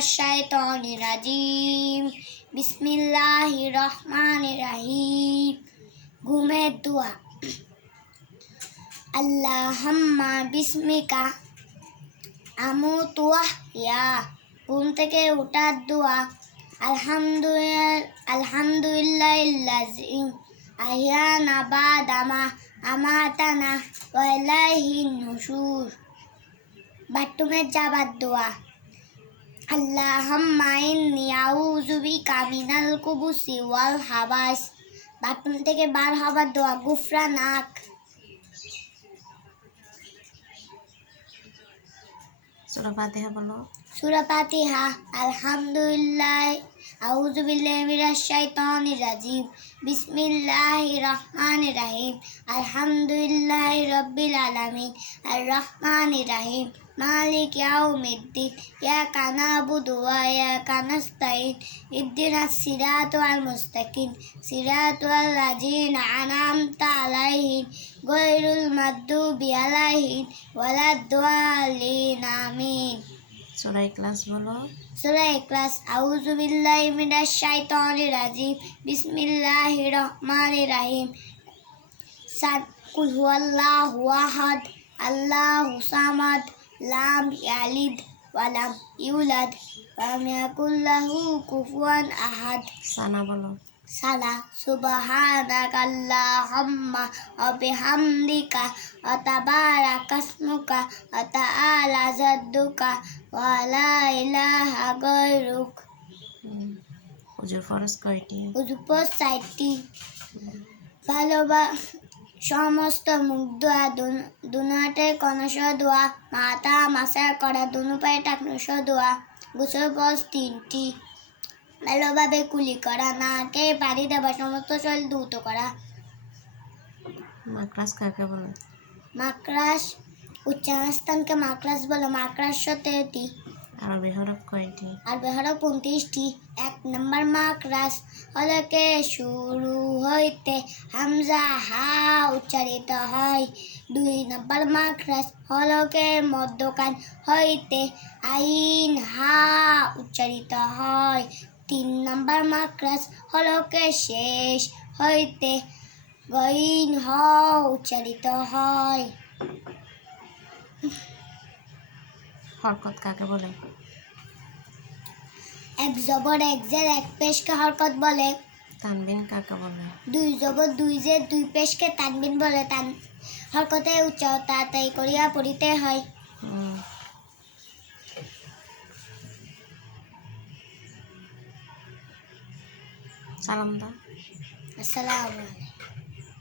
মিনাশ শাইতানির রাজিম বিসমিল্লাহির রহমানির রহিম। ঘুমের দোয়া। আল্লাহুম্মা বিসমিকা আমুতু ওয়া আহইয়া। ঘুম থেকে ওঠার দোয়া। আলহামদুলিল্লাহিল্লাযী আহইয়ানা বা'দা মা আমাতানা ওয়া ইলাইহিন নুশুর। বাথরুমে যাবার দোয়া। আল্লাহুম্মা ইন্নী আউযু বিকা মিনাল খুবুসি ওয়াল খাবাইস। বাথরুম থেকে বার হবার দোয়া। গুফরানাক। সূরা ফাতিহা বলো। সূরা ফাতিহা। আলহামদুলিল্লাহ আউযু বিল্লাহি মিনাশ শাইতানির রাজিম বিসমিল্লাহির রহমানির রহিম। আলহামদুলিল্লাহি রাব্বিল আলামিন আর রহমানির রহিম মালিক ইয়াউমিদ্দিন ইয়াকা না'বুদু ওয়া ইয়াকা নাস্তাইন ইহদিনাস সিরাতাল মুস্তাকিম সিরাতাল লাযিনা আন'আমতা আলাইহিম গায়রুল মাগদুবি আলাইহিম ওয়ালাদ-দাল্লিন আমিন। সূরা ইখলাস বলো। সূরা ইখলাস। আউযু বিল্লাহি মিনাশ শাইতানির রাজিম বিসমিল্লাহির রহমানির রহিম। কুল হুয়াল্লাহু আহাদ আল্লাহু সামাদ লাম ইয়ালিদ ওয়া লাম ইউলাদ ওয়া লাম ইয়াকুল লাহু কুফুয়ান আহাদ। সানা বলো। সালা। সুবহানাকাল্লাহুম্মা ওয়া বিহামদিকা ওয়া তাবারাকাসমুকা ওয়া তাআলা জাদ্দুকা ওয়া লা ইলাহা গায়রুক। হুজুর ফরজ কয়টি? হুজুর ফরজ 4টি। সমস্ত মুখ ধোয়া, দুনাটে কনসহ ধোয়া, মাথা মাসাজ করা, দুনো পায়ে টাকনো সহ ধোয়া। গোসল ফরজ 3টি। ভালোভাবে কুলি করা, নাকে পানি দেওয়া, সমস্ত শরীর ধৌত করা। মাকরাজ কাকে বলে? মাকরাজ উচ্চারণস্থানকে মাকরাজ বলে। মাকরাজ 17টি। আরবি হরফ কয়টি? আরবি হরফ 29টি। 1 নম্বর মাকরাজ হলকে শুরু হইতে হামজা হা উচ্চারিত হয়। 2 নম্বর মাকরাজ হলকে মধ্যকান হইতে আইন হা উচ্চারিত হয়। 3 নম্বর মাকরাজ হলকে শেষ হইতে গইন হ উচ্চারিত হয়। হরকত কাকে বলে? এক জবর এক জের এক পেশকে হরকত বলে। তানবিন কাকে বলে? 2 জবর 2 জের 2 পেশকে তানবিন বলে। হরকতে উচ্চারণ তাড়াতাড়ি করিয়া পড়িতে হয়। সালাম দাও। আসসালামু আলাইকুম।